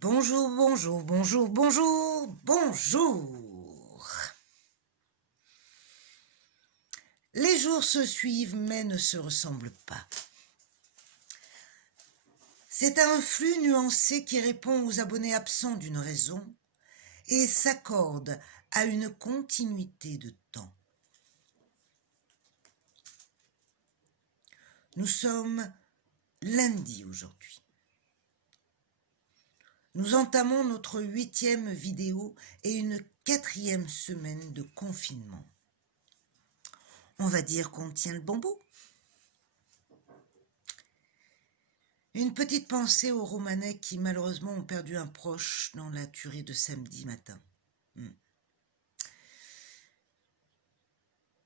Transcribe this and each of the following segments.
Bonjour, bonjour, bonjour, bonjour, bonjour. Les jours se suivent mais ne se ressemblent pas. C'est un flux nuancé qui répond aux abonnés absents d'une raison et s'accorde à une continuité de temps. Nous sommes lundi aujourd'hui. Nous entamons notre 8e vidéo et une 4e semaine de confinement. On va dire qu'on tient le bon bout. Une petite pensée aux Romanais qui malheureusement ont perdu un proche dans la tuerie de samedi matin.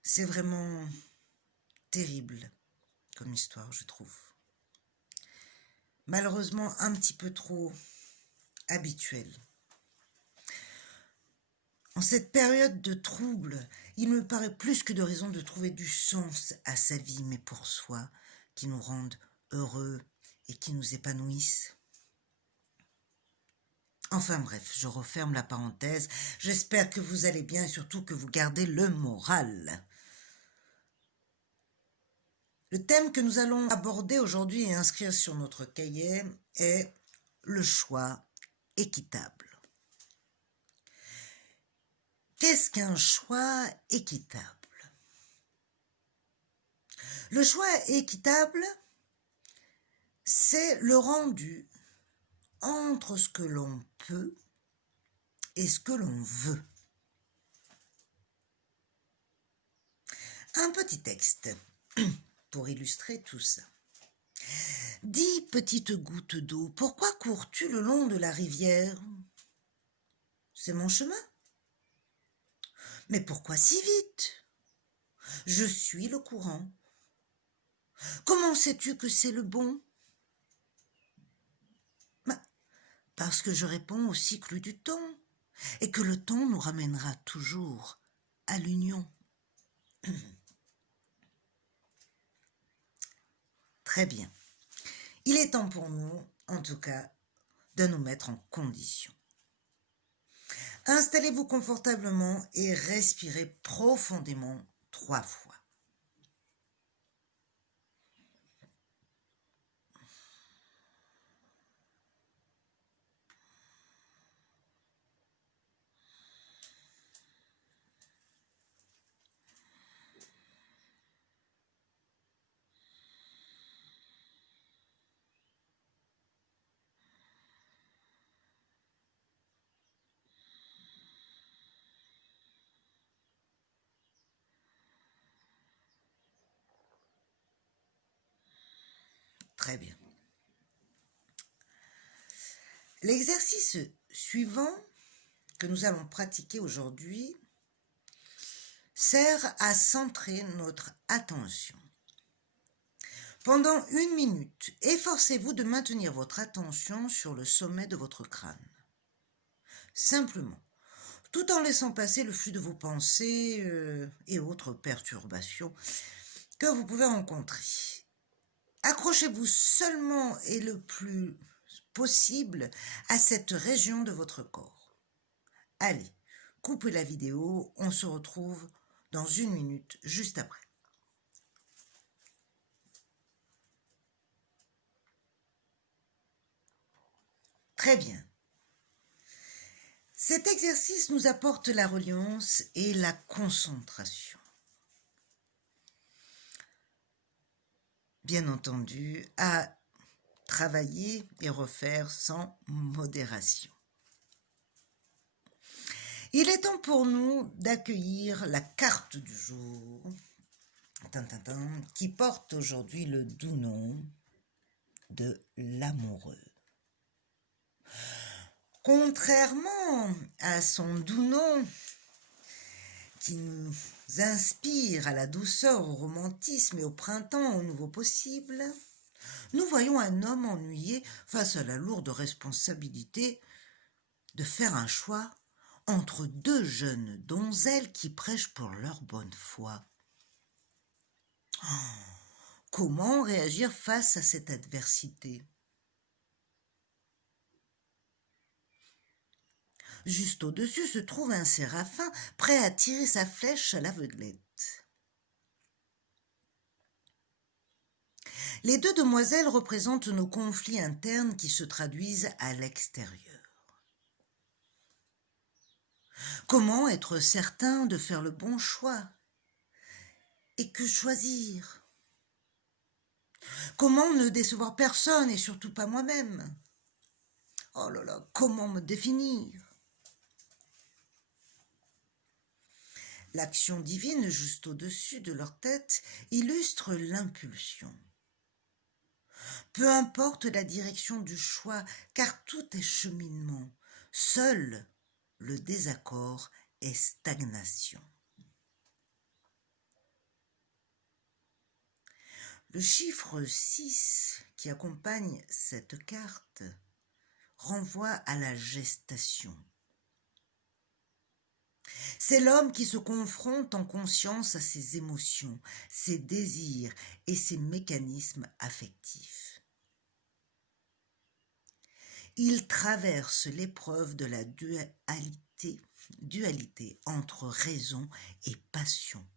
C'est vraiment terrible comme histoire, je trouve. Malheureusement un petit peu trop habituel. En cette période de trouble, il me paraît plus que de raison de trouver du sens à sa vie, mais pour soi, qui nous rende heureux et qui nous épanouissent. Enfin bref, je referme la parenthèse. J'espère que vous allez bien et surtout que vous gardez le moral. Le thème que nous allons aborder aujourd'hui et inscrire sur notre cahier est le choix équitable. Qu'est-ce qu'un choix équitable? Le choix équitable, c'est le rendu entre ce que l'on peut et ce que l'on veut. Un petit texte pour illustrer tout ça. Dis, petite goutte d'eau, pourquoi cours-tu le long de la rivière? C'est mon chemin. Mais pourquoi si vite? Je suis le courant. Comment sais-tu que c'est le bon? Parce que je réponds au cycle du temps et que le temps nous ramènera toujours à l'union. Très bien. Il est temps pour nous, en tout cas, de nous mettre en condition. Installez-vous confortablement et respirez profondément 3 fois. Très bien. L'exercice suivant que nous allons pratiquer aujourd'hui sert à centrer notre attention. Pendant 1 minute, efforcez-vous de maintenir votre attention sur le sommet de votre crâne. Simplement, tout en laissant passer le flux de vos pensées et autres perturbations que vous pouvez rencontrer. Accrochez-vous seulement et le plus possible à cette région de votre corps. Allez, coupez la vidéo, on se retrouve dans 1 minute juste après. Très bien. Cet exercice nous apporte la reliance et la concentration. Bien entendu, à travailler et refaire sans modération. Il est temps pour nous d'accueillir la carte du jour qui porte aujourd'hui le doux nom de l'amoureux. Contrairement à son doux nom qui nous inspire à la douceur, au romantisme et au printemps, au nouveau possible, nous voyons un homme ennuyé face à la lourde responsabilité de faire un choix entre 2 jeunes donzelles qui prêchent pour leur bonne foi. Comment réagir face à cette adversité? Juste au-dessus se trouve un séraphin prêt à tirer sa flèche à l'aveuglette. Les deux demoiselles représentent nos conflits internes qui se traduisent à l'extérieur. Comment être certain de faire le bon choix? Et que choisir? Comment ne décevoir personne et surtout pas moi-même? Oh là là, comment me définir? L'action divine juste au-dessus de leur tête illustre l'impulsion. Peu importe la direction du choix, car tout est cheminement. Seul le désaccord est stagnation. Le chiffre 6 qui accompagne cette carte renvoie à la gestation. C'est l'homme qui se confronte en conscience à ses émotions, ses désirs et ses mécanismes affectifs. Il traverse l'épreuve de la dualité entre raison et passion,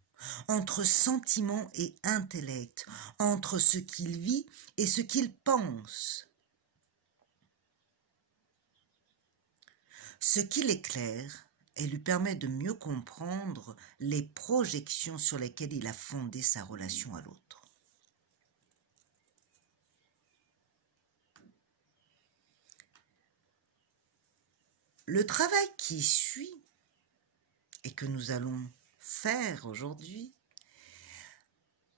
entre sentiment et intellect, entre ce qu'il vit et ce qu'il pense. Ce qui l'éclaire et lui permet de mieux comprendre les projections sur lesquelles il a fondé sa relation à l'autre. Le travail qui suit et que nous allons faire aujourd'hui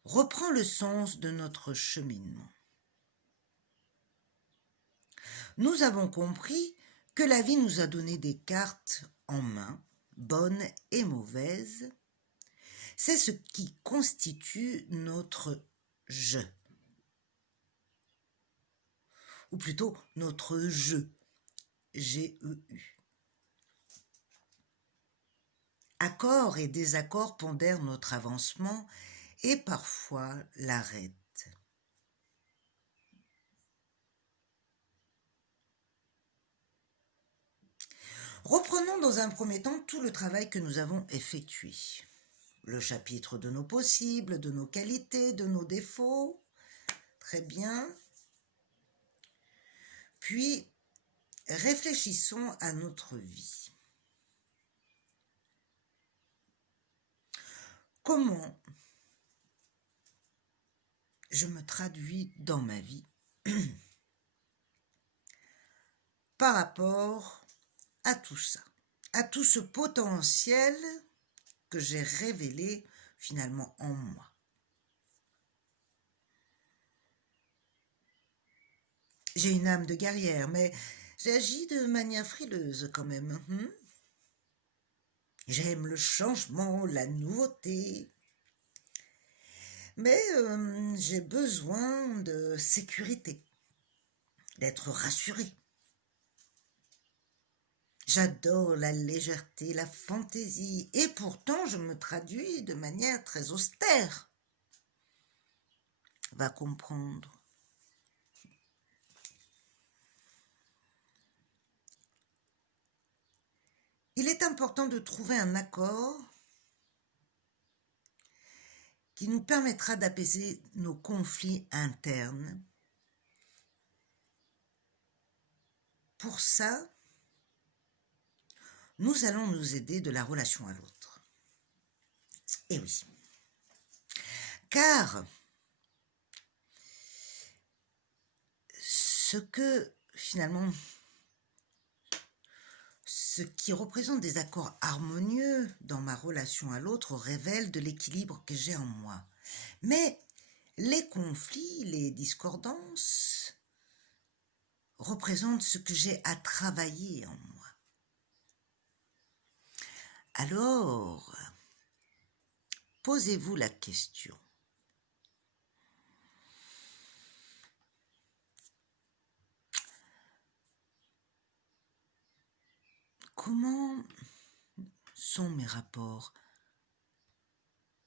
reprend le sens de notre cheminement. Nous avons compris que la vie nous a donné des cartes en main, bonnes et mauvaises. C'est ce qui constitue notre je. Ou plutôt notre jeu, G-E-U. Accords et désaccords pondèrent notre avancement et parfois l'arrêtent. Reprenons dans un premier temps tout le travail que nous avons effectué. Le chapitre de nos possibles, de nos qualités, de nos défauts. Très bien. Puis, réfléchissons à notre vie. Comment je me traduis dans ma vie par rapport à tout ça, à tout ce potentiel que j'ai révélé finalement en moi. J'ai une âme de guerrière, mais j'agis de manière frileuse quand même. J'aime le changement, la nouveauté. Mais j'ai besoin de sécurité, d'être rassurée. J'adore la légèreté, la fantaisie, et pourtant je me traduis de manière très austère. Va comprendre. Il est important de trouver un accord qui nous permettra d'apaiser nos conflits internes. Pour ça, nous allons nous aider de la relation à l'autre. Et oui. Car ce qui représente des accords harmonieux dans ma relation à l'autre révèle de l'équilibre que j'ai en moi. Mais les conflits, les discordances représentent ce que j'ai à travailler en moi. Alors, posez-vous la question. Comment sont mes rapports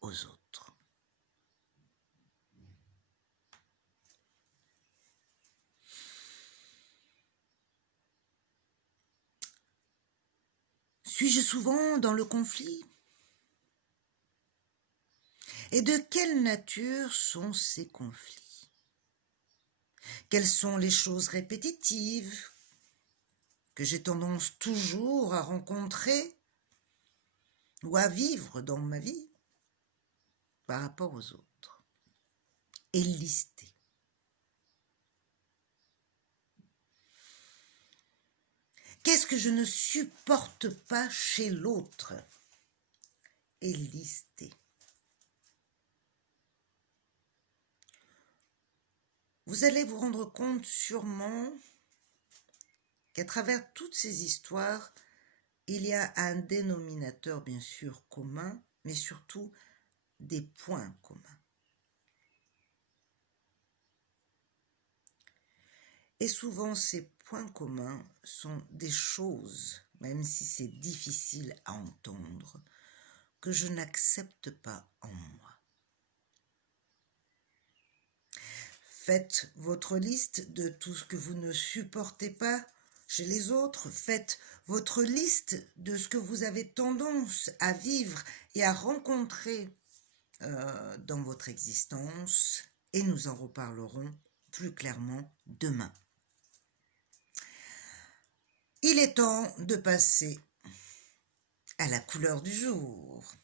aux autres? Suis-je souvent dans le conflit? Et de quelle nature sont ces conflits? Quelles sont les choses répétitives que j'ai tendance toujours à rencontrer ou à vivre dans ma vie par rapport aux autres? Et lister. Qu'est-ce que je ne supporte pas chez l'autre? Et lister. Vous allez vous rendre compte sûrement qu'à travers toutes ces histoires, il y a un dénominateur bien sûr commun, mais surtout des points communs. Et souvent, ces points communs sont des choses, même si c'est difficile à entendre, que je n'accepte pas en moi. Faites votre liste de tout ce que vous ne supportez pas chez les autres. Faites votre liste de ce que vous avez tendance à vivre et à rencontrer dans votre existence. Et nous en reparlerons plus clairement demain. Il est temps de passer à la couleur du jour.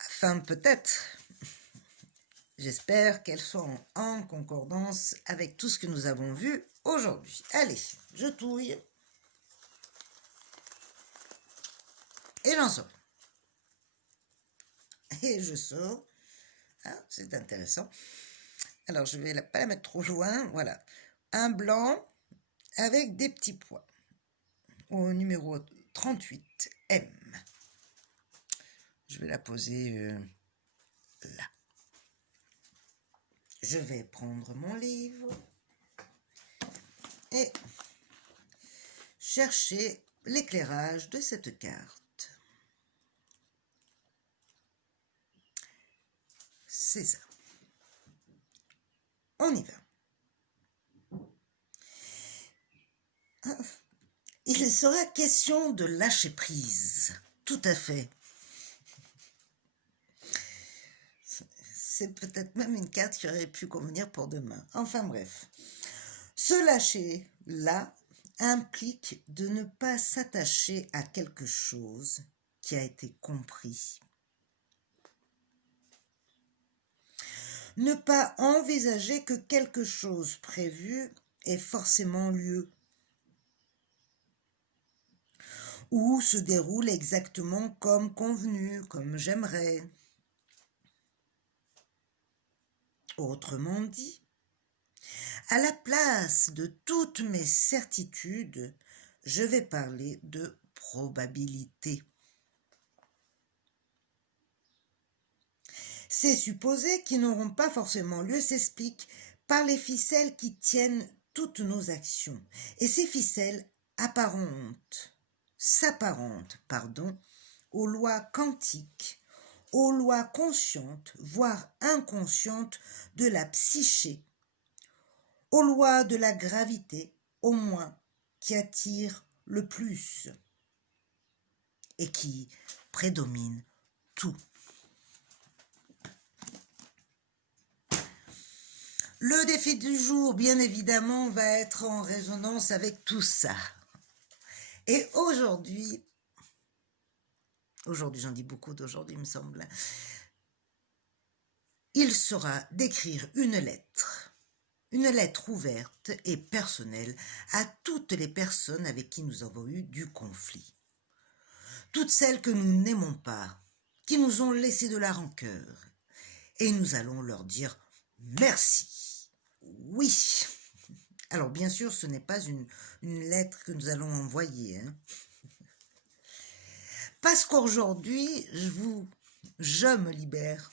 Afin peut-être, j'espère qu'elles sont en concordance avec tout ce que nous avons vu aujourd'hui. Allez, je touille. Et j'en sors. Et je sors. Ah, c'est intéressant. Alors, je ne vais pas la mettre trop loin. Voilà. Un blanc avec des petits pois. Au numéro 38, M. Je vais la poser là. Je vais prendre mon livre et chercher l'éclairage de cette carte. C'est ça. On y va. Il sera question de lâcher prise. Tout à fait. C'est peut-être même une carte qui aurait pu convenir pour demain. Enfin bref. Se lâcher là implique de ne pas s'attacher à quelque chose qui a été compris. Ne pas envisager que quelque chose prévu ait forcément lieu ou se déroule exactement comme convenu, comme j'aimerais. Autrement dit, à la place de toutes mes certitudes, je vais parler de probabilité. Ces supposés qui n'auront pas forcément lieu s'expliquent par les ficelles qui tiennent toutes nos actions. Et ces ficelles s'apparentent, aux lois quantiques, aux lois conscientes, voire inconscientes de la psyché, aux lois de la gravité, au moins, qui attirent le plus et qui prédominent tout. Le défi du jour, bien évidemment, va être en résonance avec tout ça. Et aujourd'hui, j'en dis beaucoup d'aujourd'hui, il me semble, il sera d'écrire une lettre ouverte et personnelle à toutes les personnes avec qui nous avons eu du conflit. Toutes celles que nous n'aimons pas, qui nous ont laissé de la rancœur. Et nous allons leur dire merci. Oui. Alors bien sûr, ce n'est pas une lettre que nous allons envoyer. Hein. Parce qu'aujourd'hui, je me libère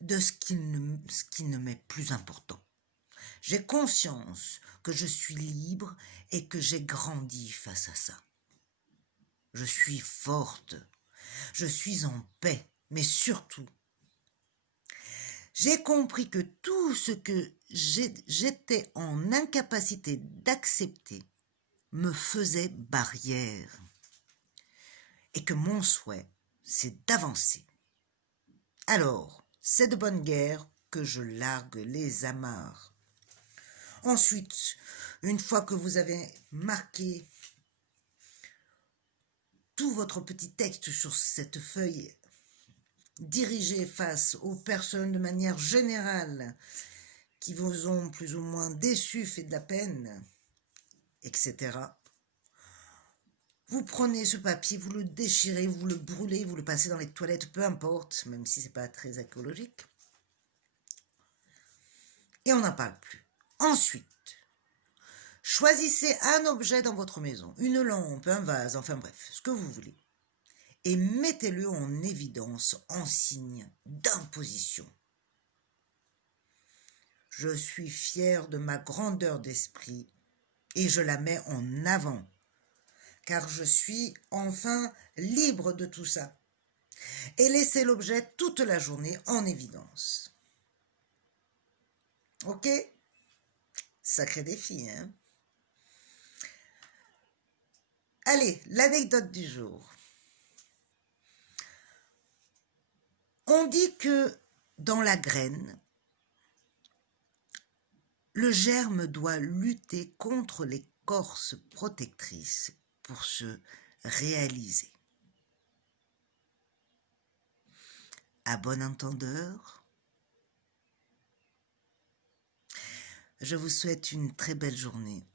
de ce qui ne m'est plus important. J'ai conscience que je suis libre et que j'ai grandi face à ça. Je suis forte, je suis en paix, mais surtout, j'ai compris que tout ce que j'étais en incapacité d'accepter me faisait barrière. et que mon souhait, c'est d'avancer. Alors, c'est de bonne guerre que je largue les amarres. Ensuite, une fois que vous avez marqué tout votre petit texte sur cette feuille, dirigé face aux personnes de manière générale qui vous ont plus ou moins déçu, fait de la peine, etc. Vous prenez ce papier, vous le déchirez, vous le brûlez, vous le passez dans les toilettes, peu importe, même si c'est pas très écologique. Et on n'en parle plus. Ensuite, choisissez un objet dans votre maison, une lampe, un vase, enfin bref, ce que vous voulez, et mettez-le en évidence en signe d'imposition. Je suis fier de ma grandeur d'esprit et je la mets en avant, car je suis enfin libre de tout ça. Et laissez l'objet toute la journée en évidence. Ok? Sacré défi, hein? Allez, l'anecdote du jour. On dit que dans la graine, le germe doit lutter contre l'écorce protectrice pour se réaliser. À bon entendeur, je vous souhaite une très belle journée.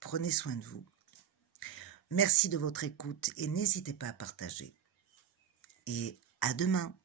Prenez soin de vous. Merci de votre écoute et n'hésitez pas à partager. Et à demain.